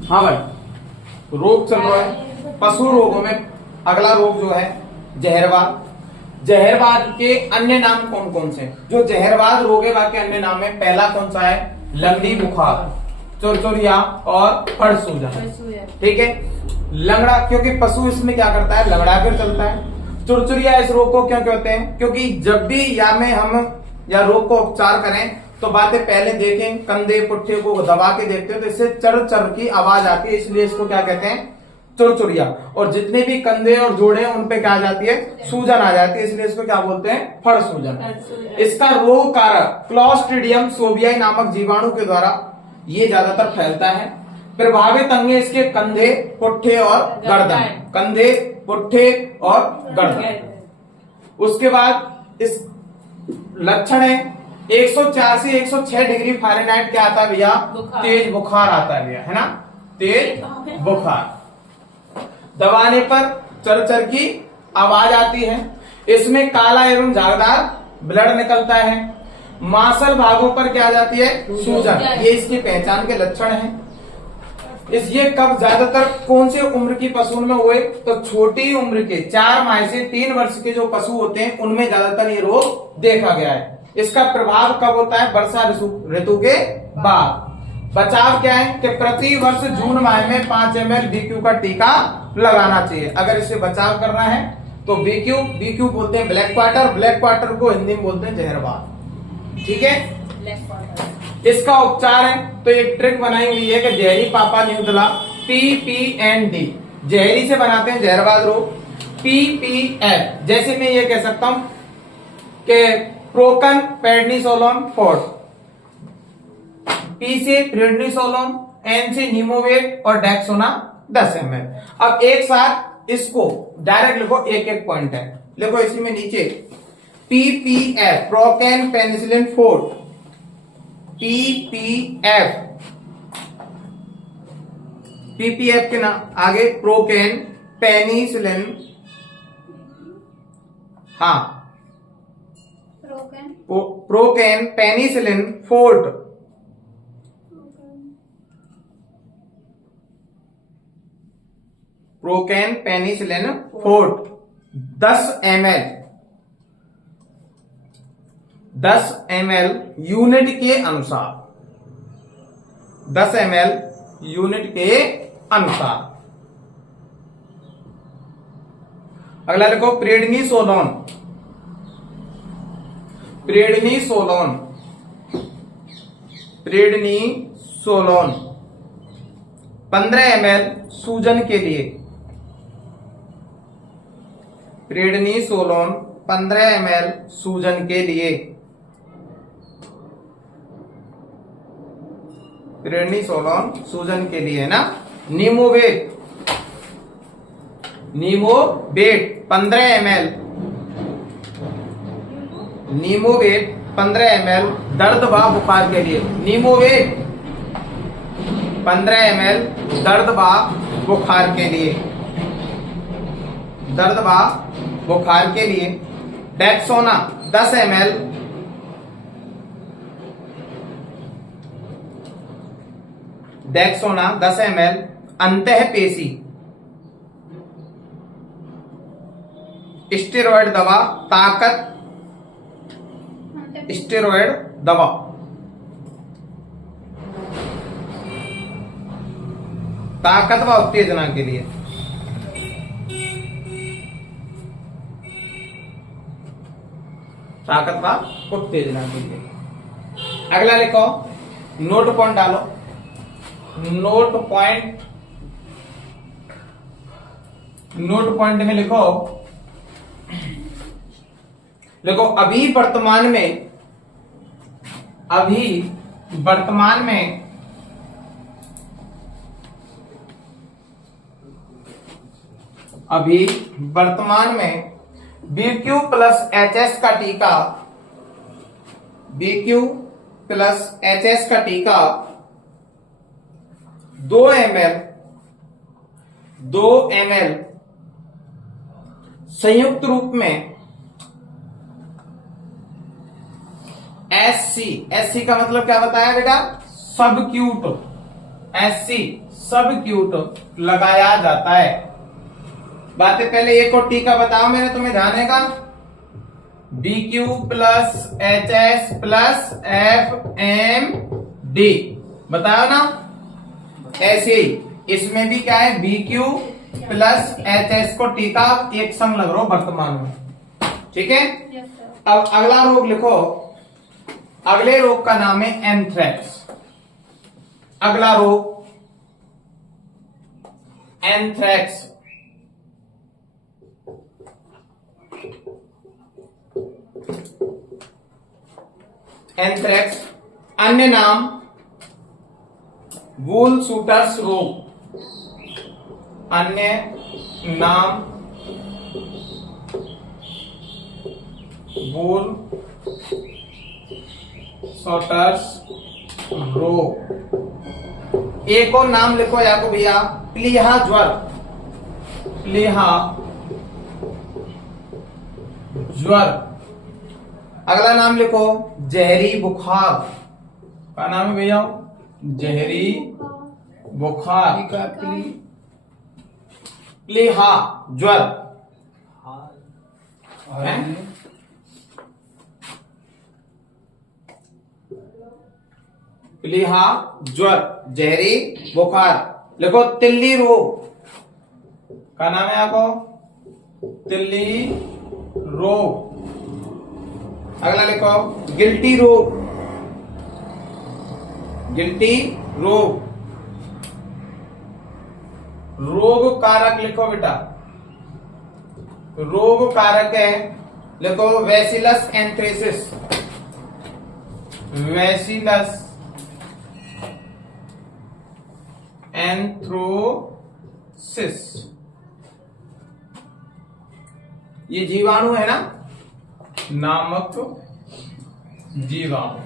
हाँ भाई, रोग चल रहा है पशु रोगों में। अगला रोग जो है जहरवाद। जहरवाद के अन्य नाम कौन कौन से? जो जहरवाद रोग है के अन्य नाम है, पहला कौन सा है? लंगड़ी बुखार, चुरचुरिया और फड़ सूजन। ठीक है, लंगड़ा क्योंकि पशु इसमें क्या करता है? लंगड़ा कर चलता है। चुरचुरिया इस रोग को क्यों कहते हैं? क्योंकि जब भी या में हम या रोग को उपचार करें तो बातें पहले देखें, कंधे पुट्ठे को दबा के देखते हैं तो इससे चर चर की आवाज आती है, इसलिए इसको क्या कहते हैं? चुरचुरिया। और जितने भी कंधे और जोड़े हैं उन पे क्या आ जाती है? सूजन आ जाती है, इसलिए इसको क्या बोलते हैं? फड़ सूजन। इसका रोग कारक क्लॉस्ट्रिडियम सोबियाई नामक जीवाणु के द्वारा ये ज्यादातर फैलता है। प्रभावित अंग इसके कंधे, पुट्ठे और गर्दन। कंधे, पुट्ठे और गर्दन। उसके बाद इस लक्षण है 104 से 106 डिग्री फ़ारेनहाइट क्या आता है भैया? तेज बुखार आता है भैया, है ना? तेज बुखार। दबाने पर चरचर की आवाज आती है। इसमें काला एवं झागदार ब्लड निकलता है। मांसल भागों पर क्या आ जाती है? सूजन। ये इसकी पहचान के लक्षण हैं। ये कब ज्यादातर कौन से उम्र की पशुओं में हुए? तो छोटी उम्र के 4 माह से 3 वर्ष के जो पशु होते हैं उनमें ज्यादातर ये रोग देखा गया है। इसका प्रभाव कब होता है? वर्षा ऋतु के बाद। बचाव क्या है कि प्रति वर्ष जून माह में 5 ml BQ का टीका लगाना चाहिए। अगर इससे बचाव करना है तो BQ बोलते हैं ब्लैक क्वार्टर, ब्लैक क्वार्टर को हिंदी में बोलते हैं जहरवाद। ठीक है, इसका उपचार है तो एक ट्रिक बनाई हुई है कि जहरी पापा न्यूडला PPND, जहरी से बनाते हैं जहरवाद रोग। PPF जैसे मैं ये कह सकता हूं कि प्रोकन पेडनिसोलोन फोर्ट, P से प्रेडनिसोलोन, N से निमोवेट और डेक्सोना 10 ml। अब एक साथ इसको डायरेक्ट लिखो, एक एक पॉइंट है। लिखो इसी में नीचे PPF procaine penicillin forte, PPF के नाम आगे प्रोकैन पेनिसिलिन, हाँ procaine penicillin forte, procaine penicillin forte 10 ml, 10 ml unit के अनुसार, 10 ml यूनिट के अनुसार। अगला देखो प्रेडनिसोलोन, प्रेडनिसोलोन 15 ml सूजन के लिए। प्रेडनिसोलोन 15 ml सूजन के लिए। प्रेडनिसोलोन सूजन के लिए है ना। निमोवेट 15 ml, निमोवेट 15 ml दर्द व बुखार के लिए। निमोवेट 15 ml दर्द व बुखार के लिए, दर्द व बुखार के लिए। डेक्सोना 10 ml, डेक्सोना 10 ml अंतःपेशी स्टेरॉयड दवा, ताकत स्टेरॉयड दवा। ताकत व उत्तेजना के लिए। ताकत व उत्तेजना के लिए। अगला लिखो, नोट पॉइंट डालो। नोट पॉइंट में लिखो अभी वर्तमान में BQ प्लस HS का टीका, BQ प्लस HS का टीका 2 ml संयुक्त रूप में SC का मतलब क्या बताया बेटा? सबक्यूट SC सबक्यूट लगाया जाता है। बातें पहले एक और टीका बताओ मेरे, तुम्हें ध्यान है का? BQ plus HS plus FMD बताओ ना। ऐसे ही इसमें भी क्या है, BQ प्लस HS को टीका एक संग लग रहा हो वर्तमान में, ठीक है। अब अगला रोग लिखो, अगले रोग का नाम है एंथ्रेक्स। अगला रोग एंथ्रेक्स। एंथ्रेक्स अन्य नाम वूल शूटर्स रोग। अन्य नाम वूल शूटर्स रोग। एक और नाम लिखो याको भैया, प्लीहा ज्वर। प्लीहा ज्वर। अगला नाम लिखो जहरी बुखार। क्या नाम है भैया? जहरी बुखार। प्लीहा ज्वर है? प्लीहा ज्वर, जहरी बुखार। लिखो तिल्ली रोग। क्या नाम है आपको? तिल्ली रोग। अगला लिखो गिल्टी रोग। गिल्टी रोग। रोग कारक लिखो बेटा, रोग कारक है, लिखो वैसिलस एंथ्रेसिस। वैसिलस एंथ्रोसिस। ये जीवाणु है ना, नामक जीवाणु।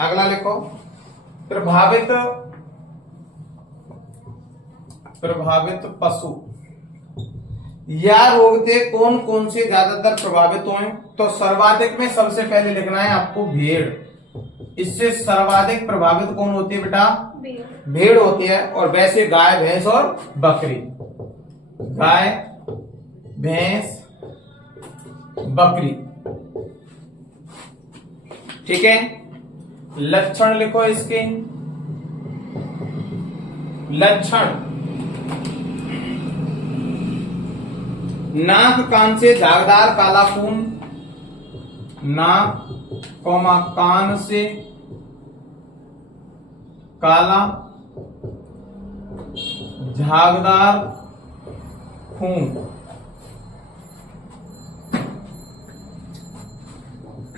अगला लिखो प्रभावित पशु। या रोग से कौन कौन से ज्यादातर प्रभावित हुए? तो सर्वाधिक में सबसे पहले लिखना है आपको भेड़। इससे सर्वाधिक प्रभावित कौन होती है बेटा? भेड़ होती है। और वैसे गाय, भैंस और बकरी। गाय, भैंस, बकरी, ठीक है। लक्षण लिखो इसके। लक्षण नाक कान से झागदार काला खून। नाक कौमा कान से काला झागदार खून।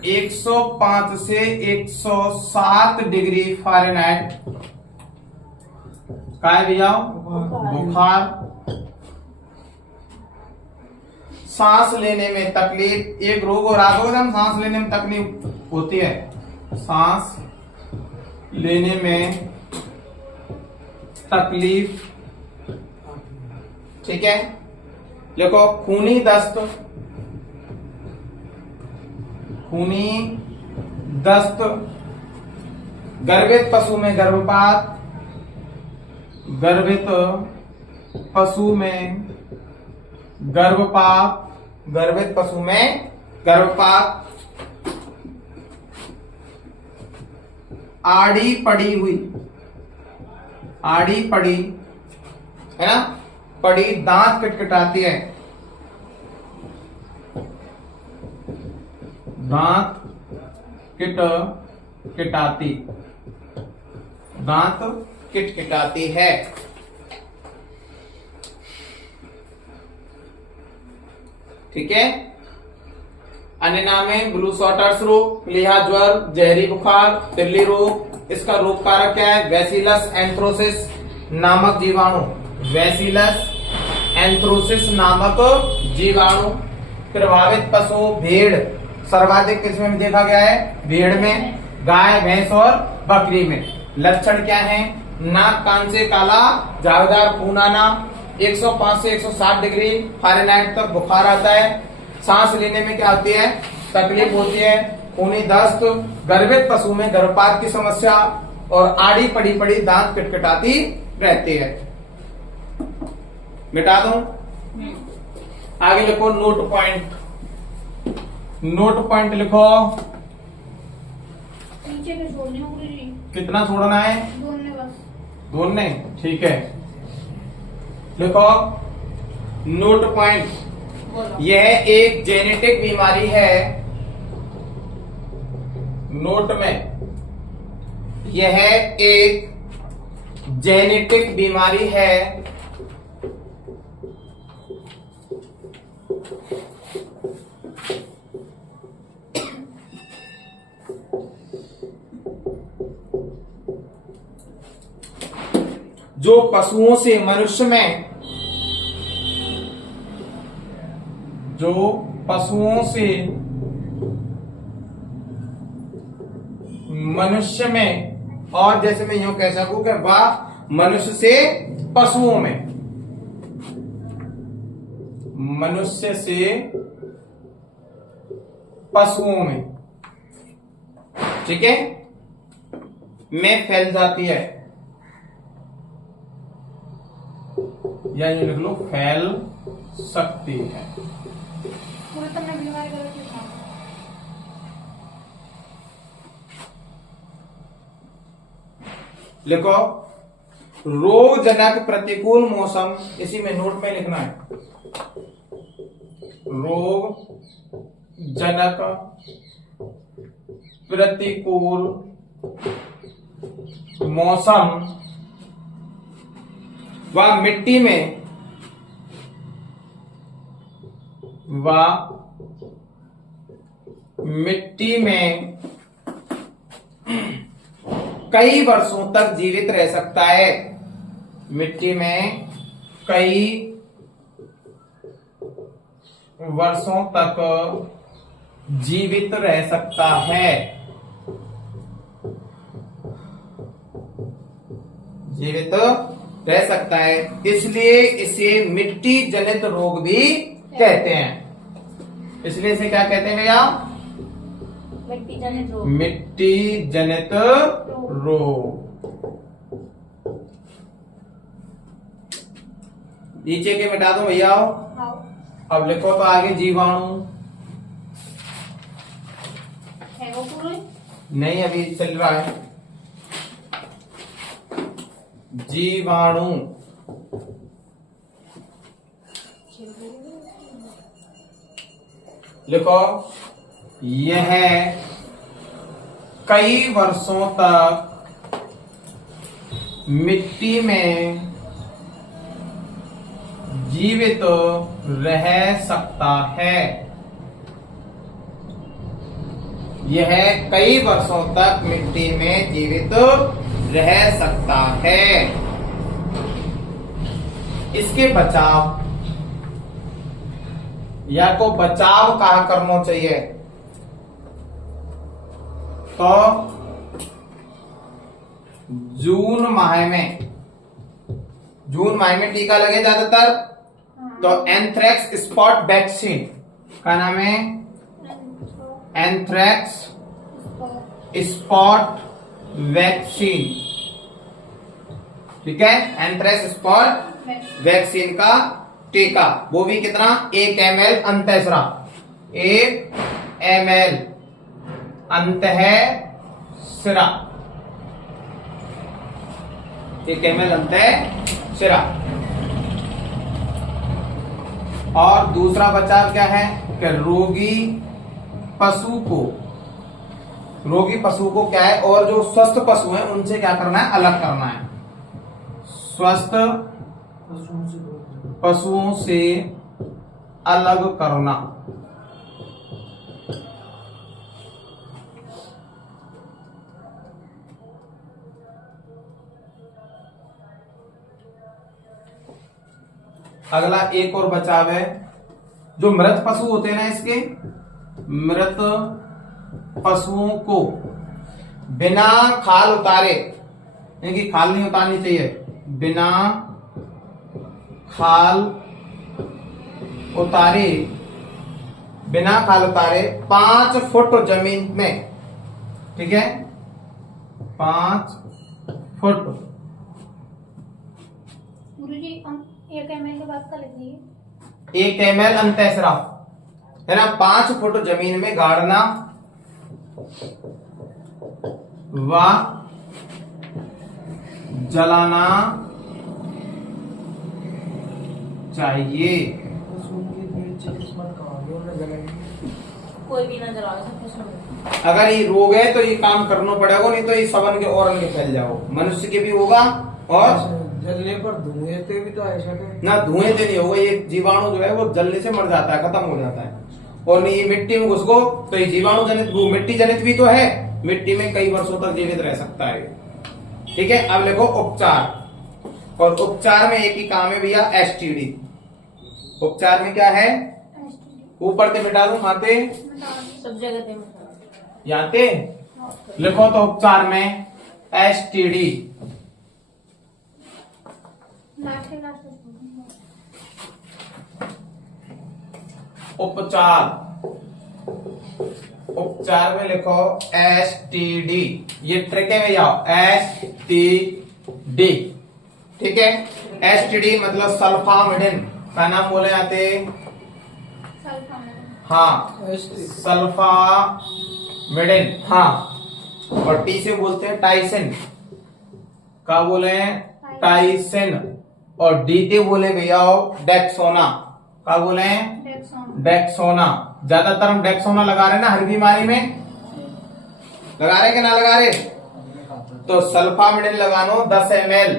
105 से 107 डिग्री फ़ारेनहाइट का है भैया? बुखार। सांस लेने में तकलीफ। एक रोग और रात होगा, सांस लेने में तकलीफ होती है। सांस लेने में तकलीफ, ठीक है। देखो खूनी दस्त। खूनी दस्त। गर्भित पशु में गर्भपात। गर्भित पशु में गर्भपात। गर्भित पशु में गर्भपात। आड़ी पड़ी हुई। आड़ी पड़ी है ना, पड़ी दांत किटकिटाती है। दांत किटकिटाती। दांत किटकिटाती है, ठीक है। अन्य नाम है ब्लू शॉटर्स रोग, प्लीहा ज्वर, जहरी बुखार, तिल्ली रोग। इसका रोग कारक क्या है? वैसिलस एंथ्रोसिस नामक जीवाणु। वैसिलस एंथ्रोसिस नामक जीवाणु। प्रभावित पशु भेड़। सर्वाधिक किसमें देखा गया है? भेड़ में, गाय, भैंस और बकरी में। लक्षण क्या है? नाक कान से काला झागदार खून आना। 105 से 107 डिग्री फ़ारेनहाइट तक बुखार आता है। सांस लेने में क्या होती है? तकलीफ होती है। खूनी दस्त। गर्भित पशु में गर्भपात की समस्या और आड़ी पड़ी पड़ी दांत किटकिटाती रहती है। मिटा दूं? आगे लिखो नोट पॉइंट। नोट पॉइंट लिखो। नीचे के छोड़ने हो गुरु जी। कितना छोड़ना है? दोनों बस। दोनों, ठीक है। लिखो नोट पॉइंट। बोलो। यह एक जेनेटिक बीमारी है। नोट में, यह एक जेनेटिक बीमारी है जो पशुओं से मनुष्य में, जो पशुओं से मनुष्य में, और जैसे मैं यूं कह सकूं कि वह मनुष्य से पशुओं में, मनुष्य से पशुओं में, ठीक है, में फैल जाती है, या ये लिख लो फैल सकती है। पूरे तुमने बीमारी कर रखी है। लिखो रोगजनक प्रतिकूल मौसम, इसी में नोट में लिखना है। रोगजनक प्रतिकूल मौसम व मिट्टी में, कई वर्षों तक जीवित रह सकता है। मिट्टी में कई वर्षों तक जीवित रह सकता है। जीवित रह सकता है, इसलिए इसे मिट्टी जनित रोग भी कहते हैं। इसलिए इसे क्या कहते हैं भैया? मिट्टी जनित रोग। मिट्टी जनित रोग। नीचे के मिटा दो भैया। अब लिखो तो आगे जीवाणु है वो पूरे? नहीं, अभी चल रहा है। जीवाणु लिखो यह कई वर्षों तक मिट्टी में जीवित रह सकता है। यह कई वर्षों तक मिट्टी में जीवित रह सकता है। इसके बचाव या को बचाव कहा करना चाहिए, तो जून माह में टीका लगे ज्यादातर, तो एंथ्रेक्स स्पॉट वैक्सीन का नाम है एंथ्रेक्स स्पॉट वैक्सीन, ठीक है। एंथ्रेक्स स्पॉट वैक्सीन का टीका, वो भी कितना? 1 ml अंतःस्रा, 1 ml अंतःस्रा, 1 ml अंतःस्रा। और दूसरा बचाव क्या है कि रोगी पशु को क्या है, और जो स्वस्थ पशु हैं उनसे क्या करना है? अलग करना है। स्वस्थ पशुओं से अलग करना। अगला एक और बचाव है, जो मृत पशु होते हैं ना, इसके मृत पशुओं को बिना खाल उतारे, इनकी खाल नहीं उतारनी चाहिए, बिना खाल उतारे 5 फुट जमीन में, ठीक है, 5 फुट। गुरुजी 1 ml के बाद का लिख दीजिए। 1 ml अंतःस्रा है ना। 5 फुट जमीन में गाड़ना व जलाना चाहिए। कोई भी ना जलाओ, सब कुछ ना। अगर ये रोग है तो ये काम करना पड़ेगा, नहीं तो ये सबन के और अंग फैल जाओ, मनुष्य के भी होगा और जलने पर धुएं से भी तो ऐसा है ना। धुएं से नहीं होगा, ये जीवाणु जो है वो जलने से मर जाता है, खत्म हो जाता है। और नहीं ये मिट्टी में घुस गो तो ये जीवाणु जनित, वो मिट्टी जनित भी तो है, मिट्टी में कई वर्षों तक जीवित रह सकता है। ठीक है, अब लिखो उपचार। और उपचार में एक ही काम है भैया, एसटीडी। उपचार में क्या है, ऊपर से मिटा दो खाते सब जगह पे मिटा। याते लिखो तो उपचार में एसटीडी। उपचार, उपचार में लिखो एसटीडी। ये ट्रिक है भैया, एसटीडी। ठीक है, एसटीडी मतलब सल्फामिडिन का नाम बोले जाते। हाँ, सल्फामिडिन। हाँ, और टी से बोलते हैं टाइसिन। का बोले हैं टाइसिन। और डी से बोले भैया डेक्सोना। का बोले हैं डेक्सोना। ज्यादातर हम डेक्सोना लगा रहे ना हर बीमारी में, लगा रहे कि ना लगा रहे। तो सल्फामिडिन लगानो 10 ml,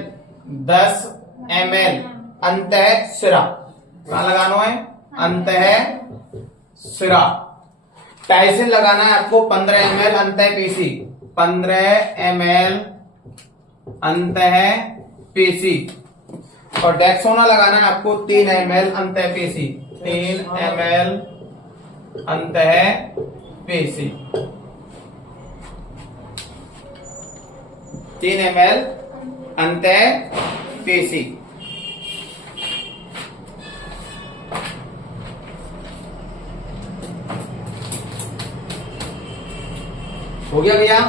10 ml अंतः सिरा। कहाँ लगानो है, अंतः सिरा। टाइसिन लगाना है आपको 15 ml अंतः पेशी, 15 ml अंतः पेशी। और डेक्सोना लगाना है आपको 3 ml अंतः पेशी, 3 ml अंतः पेशी, 3 ml अंतः पेशी। हो गया भैया।